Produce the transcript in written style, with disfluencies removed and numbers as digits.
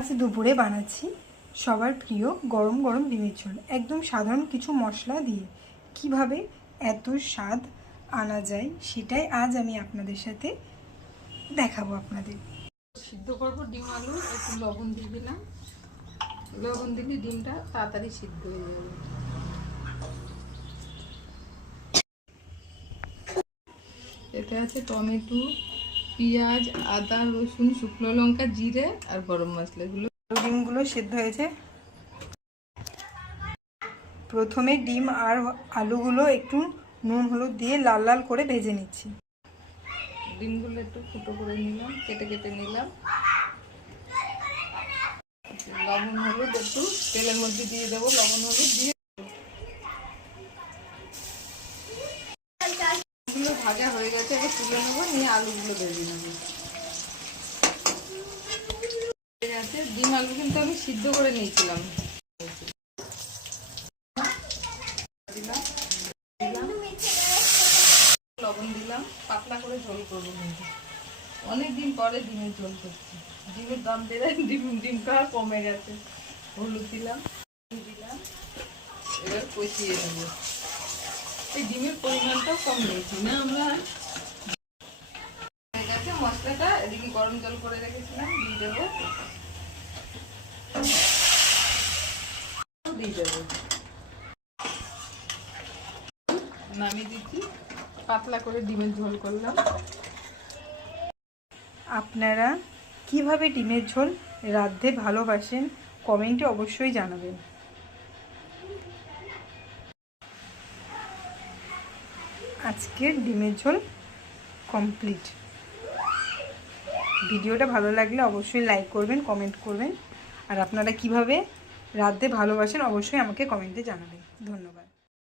আজ দুপুরে বানাচ্ছি সবার প্রিয় গরম গরম ডিমের ঝোল, একদম সাধারণ কিছু মশলা দিয়ে কিভাবে এত স্বাদ আনা যায় সেটাই আজ আমি আপনাদের সাথে দেখাবো। আপনাদের সিদ্ধ করবো ডিম আলু, একটু লবণ দিয়ে দিলাম। লবণ দিলে ডিমটা তাড়াতাড়ি সিদ্ধ হয়ে যাবে। এতে আছে টমেটো, পেঁয়াজ, আদা, রসুন, শুকনো লঙ্কা, জিরে আর গরম মশলা। এগুলো ডিমগুলো সিদ্ধ হয়েছে। প্রথমে ডিম আর আলুগুলো একটু নুন হলুদ দিয়ে লাল লাল করে ভেজে নিচ্ছি। ডিমগুলো একটু ফুটো করে নিলাম, কেটে কেটে নিলাম। লবণ হলুদ একটু তেলের মধ্যে দিয়ে দেবো, লবণ হলুদ দিয়ে ভাজা হয়ে গেছে। এবার তুলে নেবো, নিয়ে আলুগুলো ভেজে নেবো। ডিম আলু কিন্তু আমি সিদ্ধ করে নিয়েছিলাম। দিলাম লবণ দিলাম, পাতলা করে ঝোল করবো। কিন্তু অনেকদিন পরে ডিমের ঝোল করছি। ডিমের দাম বেড়ে ডিম খাওয়া কমে গেছে। হলুদ দিলাম, এবার কষিয়ে দেবো। এই ডিমের পরিমাণটাও কম নিয়েছি না আমরা। হয়ে গেছে মশলাটা। এদিকে গরম জল করে রেখেছিলাম, দিয়ে দেবো। নামিয়ে দিচ্ছি। পাতলা করে ডিমের ঝোল করলাম। আপনারা কিভাবে ডিমের ঝোল রাঁধতে ভালোবাসেন কমেন্টে অবশ্যই জানাবেন। আজকের ডিমের ঝোল কমপ্লিট। ভিডিওটা ভালো লাগলে অবশ্যই লাইক করবেন, কমেন্ট করবেন। আর আপনারা কিভাবে রাঁধতে ভালোবাসেন অবশ্যই আমাকে কমেন্টে জানাবেন। ধন্যবাদ।